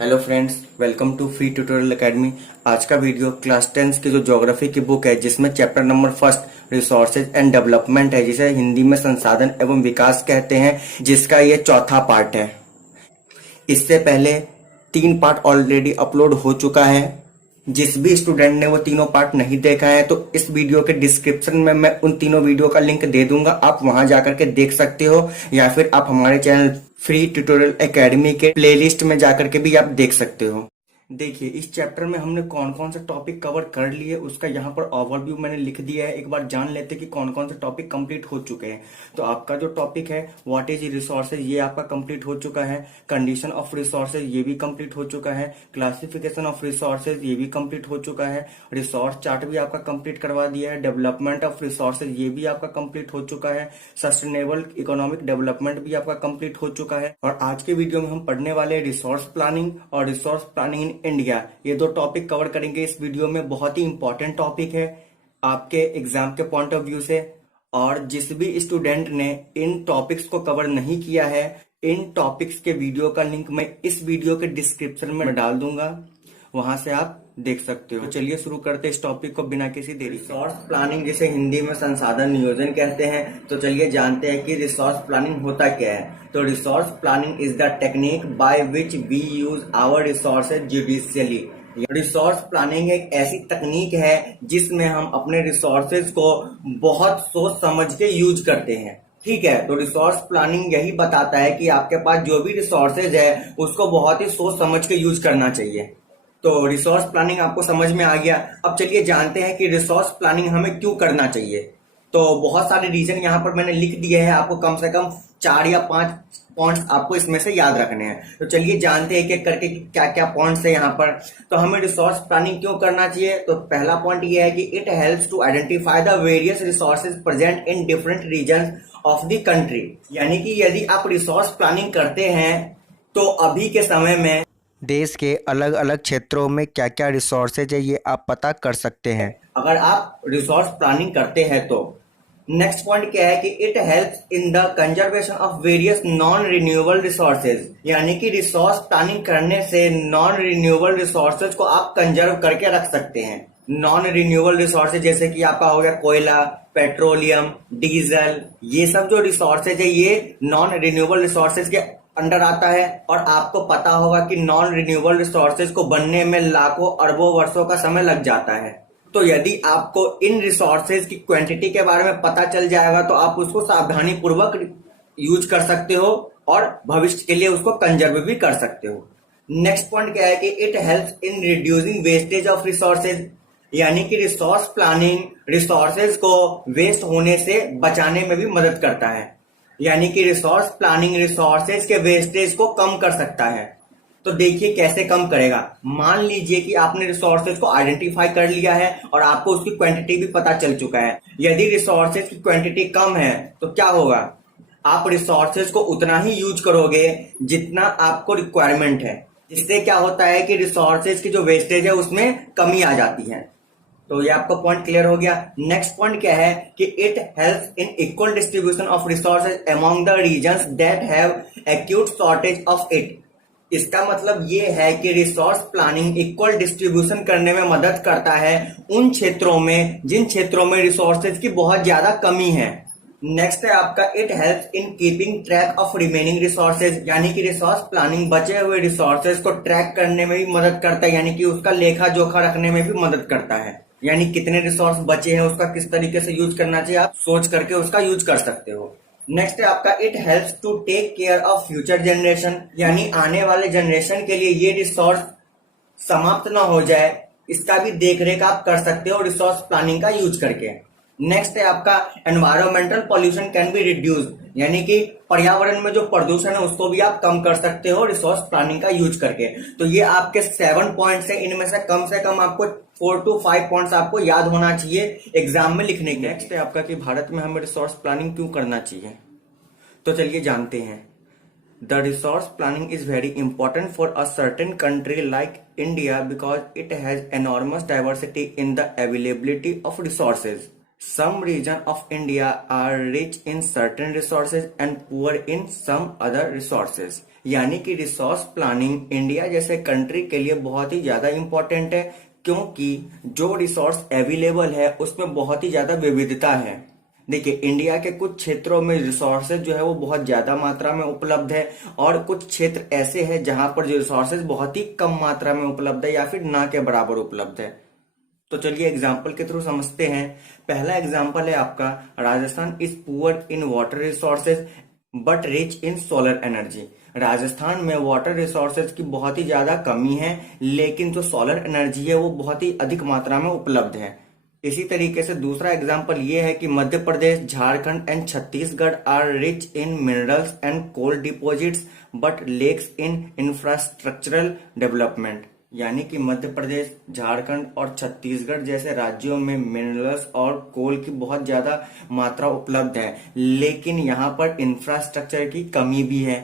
Hello friends, welcome to free tutorial academy. आज का video class 10 की जो ज्योग्राफी की बुक है जिसमें chapter number first resources and development है, जिसे हिंदी में संसाधन एवं विकास कहते हैं, जिसका ये चौथा पार्ट है। इससे पहले 3 पार्ट ऑलरेडी अपलोड हो चुका है। जिस भी स्टूडेंट ने वो तीनों पार्ट नहीं देखा है तो इस वीडियो के डिस्क्रिप्शन में मैं उन तीनों वीडियो का लिंक दे दूंगा, आप वहां जाकर के देख सकते हो, या फिर आप हमारे चैनल फ्री ट्यूटोरियल एकेडमी के प्लेलिस्ट में जाकर के भी आप देख सकते हो। देखिए, इस चैप्टर में हमने कौन कौन से टॉपिक कवर कर लिए उसका यहाँ पर ओवरव्यू मैंने लिख दिया है। एक बार जान लेते कि कौन कौन से टॉपिक कंप्लीट हो चुके हैं। तो आपका जो टॉपिक है व्हाट इज रिसोर्सेज, ये आपका कंप्लीट हो चुका है। कंडीशन ऑफ रिसोर्सेज, ये भी कंप्लीट हो चुका है। क्लासिफिकेशन ऑफ रिसोर्सेज, ये भी कंप्लीट हो चुका है। रिसोर्स चार्ट भी आपका कंप्लीट करवा दिया है। डेवलपमेंट ऑफ रिसोर्सेज, ये भी आपका कंप्लीट हो चुका है। सस्टेनेबल इकोनॉमिक डेवलपमेंट भी आपका कंप्लीट हो चुका है। और आज के वीडियो में हम पढ़ने वाले रिसोर्स प्लानिंग और रिसोर्स प्लानिंग इन इंडिया, ये दो टॉपिक कवर करेंगे इस वीडियो में। बहुत ही इंपॉर्टेंट टॉपिक है आपके एग्जाम के पॉइंट ऑफ व्यू से। और जिस भी स्टूडेंट ने इन टॉपिक्स को कवर नहीं किया है, इन टॉपिक्स के वीडियो का लिंक मैं इस वीडियो के डिस्क्रिप्शन में डाल दूंगा, वहां से आप देख सकते हो। तो चलिए शुरू करते हैं इस टॉपिक को बिना किसी देरी। रिसोर्स प्लानिंग, जिसे हिंदी में संसाधन नियोजन कहते हैं, तो चलिए जानते हैं कि रिसोर्स प्लानिंग होता क्या है। तो resource planning is the technique by which we use our resources judiciously. Resource planning एक ऐसी तकनीक है जिसमें हम अपने रिसोर्सेज को बहुत सोच समझ के यूज करते हैं। ठीक है, तो रिसोर्स प्लानिंग यही बताता है कि आपके पास जो भी रिसोर्सेज है उसको बहुत ही सोच समझ के यूज करना चाहिए। तो रिसोर्स प्लानिंग आपको समझ में आ गया। अब चलिए जानते हैं कि रिसोर्स प्लानिंग हमें क्यों करना चाहिए। तो बहुत सारे रीजन यहाँ पर मैंने लिख दिए हैं, आपको कम से कम 4 या 5 पॉइंट्स आपको इसमें से याद रखने हैं। तो चलिए जानते हैं एक-एक करके क्या क्या पॉइंट्स है यहाँ पर। तो हमें रिसोर्स प्लानिंग क्यों करना चाहिए। तो पहला पॉइंट ये है कि it helps to identify the various resources present in different region of the country. यानी कि यदि आप रिसोर्स प्लानिंग करते हैं तो अभी के समय में देश के अलग अलग क्षेत्रों में क्या क्या रिसोर्सेज है ये आप पता कर सकते हैं अगर आप रिसोर्स प्लानिंग करते हैं तो। नेक्स्ट पॉइंट क्या है कि it helps in the conservation of various non renewable resources. यानी कि रिसोर्स प्लानिंग करने से नॉन रिन्यूएबल रिसोर्सेज को आप कंजर्व करके रख सकते हैं। नॉन रिन्यूएबल रिसोर्सेज जैसे कि आपका हो गया कोयला, पेट्रोलियम, डीजल, ये सब जो रिसोर्सेज है ये नॉन रिन्यूएबल रिसोर्सेज के अंडर आता है। और आपको पता होगा कि नॉन रिन्यूएबल रिसोर्सेज को बनने में लाखों अरबों वर्षों का समय लग जाता है। तो यदि आपको इन रिसोर्सेज की क्वांटिटी के बारे में पता चल जाएगा तो आप उसको सावधानी पूर्वक यूज कर सकते हो और भविष्य के लिए उसको कंजर्व भी कर सकते हो। नेक्स्ट पॉइंट क्या है कि it helps in reducing wastage of resources. यानी कि रिसोर्स प्लानिंग रिसोर्सेज को वेस्ट होने से बचाने में भी मदद करता है। यानी कि रिसोर्स प्लानिंग रिसोर्सेज के वेस्टेज को कम कर सकता है। तो देखिए कैसे कम करेगा। मान लीजिए कि आपने रिसोर्सेज को आइडेंटिफाई कर लिया है और आपको उसकी क्वांटिटी भी पता चल चुका है। यदि रिसोर्सेज की क्वांटिटी कम है तो क्या होगा, आप रिसोर्सेज को उतना ही यूज करोगे जितना आपको रिक्वायरमेंट है। इससे क्या होता है कि रिसोर्सेज की जो वेस्टेज है उसमें कमी आ जाती है। तो ये आपका पॉइंट क्लियर हो गया। नेक्स्ट पॉइंट क्या है कि it helps in equal distribution of resources among the regions that have acute shortage of it. इसका मतलब ये है कि रिसोर्स प्लानिंग इक्वल डिस्ट्रीब्यूशन करने में मदद करता है उन क्षेत्रों में जिन क्षेत्रों में रिसोर्सेज की बहुत ज्यादा कमी है। नेक्स्ट है आपका it helps in keeping track of remaining resources. यानी कि रिसोर्स प्लानिंग बचे हुए रिसोर्सेज को ट्रैक करने में भी मदद करता है, यानी कि उसका लेखा जोखा रखने में भी मदद करता है। यानी कितने रिसोर्स बचे हैं, उसका किस तरीके से यूज करना चाहिए, आप सोच करके उसका यूज कर सकते हो। नेक्स्ट है आपका it helps to take care of future generation. यानी आने वाले जनरेशन के लिए ये रिसोर्स समाप्त ना हो जाए, इसका भी देखरेख आप कर सकते हो रिसोर्स प्लानिंग का यूज करके। नेक्स्ट है आपका environmental pollution can be reduce. यानी कि पर्यावरण में जो प्रदूषण है उसको भी आप कम कर सकते हो रिसोर्स प्लानिंग का यूज करके। तो ये आपके 7 पॉइंट्स है, इनमें से कम आपको 4 to 5 पॉइंट्स आपको याद होना चाहिए एग्जाम में लिखने के। नेक्स्ट है आपका कि भारत में हमें रिसोर्स प्लानिंग क्यों करना चाहिए। तो चलिए जानते हैं। The resource planning is very important for a certain country like India because it has enormous diversity in the availability of resources. Some regions of India are rich in certain resources and poor in some other resources. यानी कि resource planning India जैसे country के लिए बहुत ही ज्यादा important है, क्योंकि जो रिसोर्स अवेलेबल है उसमें बहुत ही ज्यादा विविधता है। देखिए, इंडिया के कुछ क्षेत्रों में रिसोर्सेज जो है वो बहुत ज्यादा मात्रा में उपलब्ध है, और कुछ क्षेत्र ऐसे हैं जहां पर जो रिसोर्सेज बहुत ही कम मात्रा में उपलब्ध है या फिर ना के बराबर उपलब्ध है। तो चलिए एग्जाम्पल के थ्रू समझते हैं। पहला एग्जाम्पल है आपका, Rajasthan is poor in water resources but rich in solar energy. Rajasthan में वाटर रिसोर्सेज की बहुत ही ज्यादा कमी है, लेकिन जो सोलर एनर्जी है वो बहुत ही अधिक मात्रा में उपलब्ध है। इसी तरीके से दूसरा एग्जाम्पल ये है कि Madhya Pradesh, Jharkhand and Chhattisgarh are rich in minerals and coal deposits but lacks in infrastructural development. यानी कि मध्य प्रदेश, झारखंड और छत्तीसगढ़ जैसे राज्यों में मिनरल्स और कोल की बहुत ज्यादा मात्रा उपलब्ध है, लेकिन यहाँ पर इंफ्रास्ट्रक्चर की कमी भी है।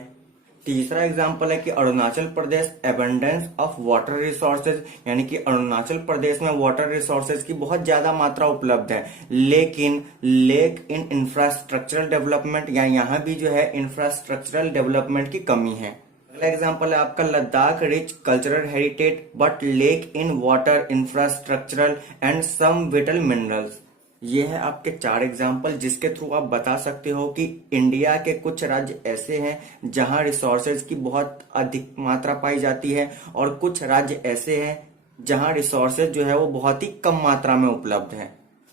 तीसरा एग्जाम्पल है कि Arunachal Pradesh abundance of water resources, यानी कि अरुणाचल प्रदेश में वाटर रिसोर्सेज की बहुत ज्यादा मात्रा उपलब्ध है, लेकिन लेक इन इंफ्रास्ट्रक्चरल डेवलपमेंट, या यहाँ भी जो है इंफ्रास्ट्रक्चरल डेवलपमेंट की कमी है। अगला एग्जाम्पल है आपका, Ladakh rich cultural heritage but lack in water infrastructural and some vital minerals. ये है आपके 4 एग्जाम्पल, जिसके थ्रू आप बता सकते हो कि इंडिया के कुछ राज्य ऐसे हैं जहां रिसोर्सेज की बहुत अधिक मात्रा पाई जाती है, और कुछ राज्य ऐसे हैं जहां रिसोर्सेज जो है वो बहुत ही कम मात्रा में उपलब्ध है।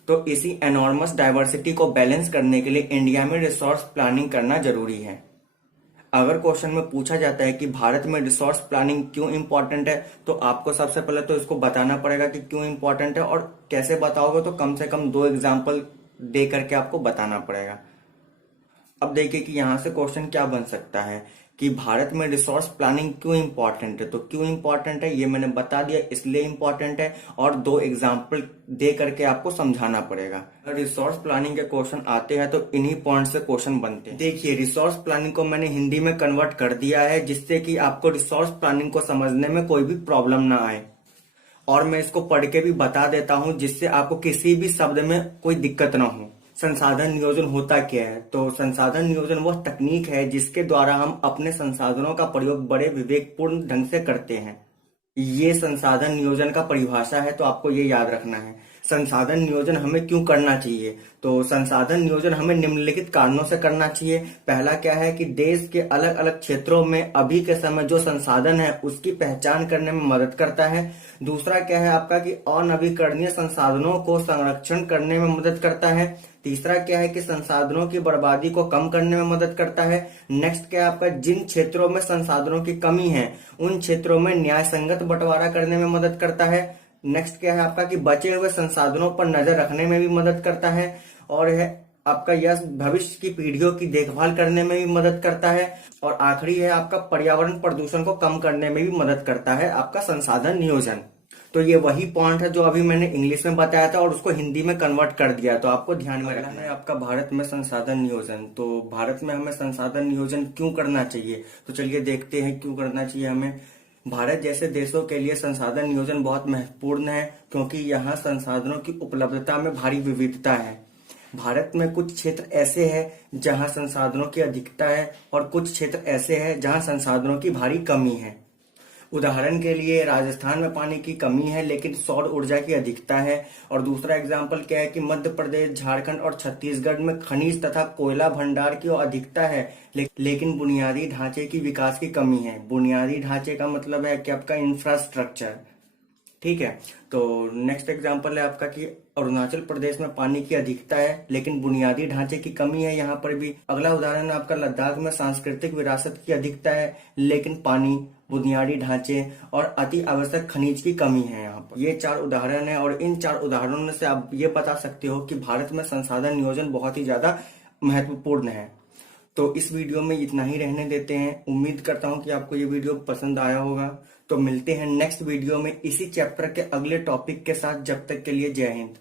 तो इसी एनॉर्मस डाइवर्सिटी को बैलेंस करने के लिए इंडिया में रिसोर्स प्लानिंग करना जरूरी है। अगर क्वेश्चन में पूछा जाता है कि भारत में रिसोर्स प्लानिंग क्यों इंपॉर्टेंट है, तो आपको सबसे पहले तो इसको बताना पड़ेगा कि क्यों इंपॉर्टेंट है, और कैसे बताओगे तो कम से कम 2 एग्जाम्पल दे करके आपको बताना पड़ेगा। अब देखिए कि यहां से क्वेश्चन क्या बन सकता है कि भारत में रिसोर्स प्लानिंग क्यों इंपॉर्टेंट है। तो क्यों इंपॉर्टेंट है ये मैंने बता दिया, इसलिए इंपॉर्टेंट है, और 2 एग्जाम्पल दे करके आपको समझाना पड़ेगा। अगर रिसोर्स प्लानिंग के क्वेश्चन आते हैं तो इन्हीं पॉइंट से क्वेश्चन बनते हैं। देखिए, रिसोर्स प्लानिंग को मैंने हिंदी में कन्वर्ट कर दिया है, जिससे कि आपको रिसोर्स प्लानिंग को समझने में कोई भी प्रॉब्लम ना आए, और मैं इसको पढ़ के भी बता देता हूं, जिससे आपको किसी भी शब्द में कोई दिक्कत ना हो। संसाधन नियोजन होता क्या है? तो संसाधन नियोजन वह तकनीक है जिसके द्वारा हम अपने संसाधनों का प्रयोग बड़े विवेकपूर्ण ढंग से करते हैं। ये संसाधन नियोजन का परिभाषा है, तो आपको ये याद रखना है। संसाधन नियोजन हमें क्यों करना चाहिए? तो संसाधन नियोजन हमें निम्नलिखित कारणों से करना चाहिए। पहला क्या है कि देश के अलग अलग क्षेत्रों में अभी के समय जो संसाधन है उसकी पहचान करने में मदद करता है। दूसरा क्या है आपका कि अनवीकरणीय संसाधनों को संरक्षण करने में मदद करता है। तीसरा क्या है कि संसाधनों की बर्बादी को कम करने में मदद करता है। नेक्स्ट क्या है आपका, जिन क्षेत्रों में संसाधनों की कमी है उन क्षेत्रों में न्याय संगत बंटवारा करने में मदद करता है। नेक्स्ट क्या है आपका कि बचे हुए संसाधनों पर नजर रखने में भी मदद करता है, और है आपका यह भविष्य की पीढ़ियों की देखभाल करने में भी मदद करता है, और आखिरी है आपका पर्यावरण प्रदूषण को कम करने में भी मदद करता है आपका संसाधन नियोजन। तो ये वही पॉइंट है जो अभी मैंने इंग्लिश में बताया था और उसको हिंदी में कन्वर्ट कर दिया, तो आपको ध्यान में रखना है। आपका भारत में संसाधन नियोजन, तो भारत में हमें संसाधन नियोजन क्यों करना चाहिए? तो चलिए देखते हैं क्यों करना चाहिए हमें। भारत जैसे देशों के लिए संसाधन नियोजन बहुत महत्वपूर्ण है, क्योंकि यहाँ संसाधनों की उपलब्धता में भारी विविधता है। भारत में कुछ क्षेत्र ऐसे हैं जहां संसाधनों की अधिकता है, और कुछ क्षेत्र ऐसे हैं जहां संसाधनों की भारी कमी है। उदाहरण के लिए राजस्थान में पानी की कमी है लेकिन सौर ऊर्जा की अधिकता है। और दूसरा एग्जाम्पल क्या है कि मध्य प्रदेश, झारखंड और छत्तीसगढ़ में खनिज तथा कोयला भंडार की अधिकता है, लेकिन बुनियादी ढांचे की विकास की कमी है। बुनियादी ढांचे का मतलब है कि आपका इंफ्रास्ट्रक्चर, ठीक है। तो नेक्स्ट एग्जांपल है आपका कि अरुणाचल प्रदेश में पानी की अधिकता है लेकिन बुनियादी ढांचे की कमी है यहाँ पर भी। अगला उदाहरण है आपका लद्दाख में सांस्कृतिक विरासत की अधिकता है लेकिन पानी, बुनियादी ढांचे और अति आवश्यक खनिज की कमी है यहाँ पर। ये 4 उदाहरण है, और इन 4 उदाहरणों से आप ये बता सकते हो कि भारत में संसाधन नियोजन बहुत ही ज्यादा महत्वपूर्ण है। तो इस वीडियो में इतना ही रहने देते हैं। उम्मीद करता हूं कि आपको ये वीडियो पसंद आया होगा। तो मिलते हैं नेक्स्ट वीडियो में इसी चैप्टर के अगले टॉपिक के साथ। जब तक के लिए जय हिंद।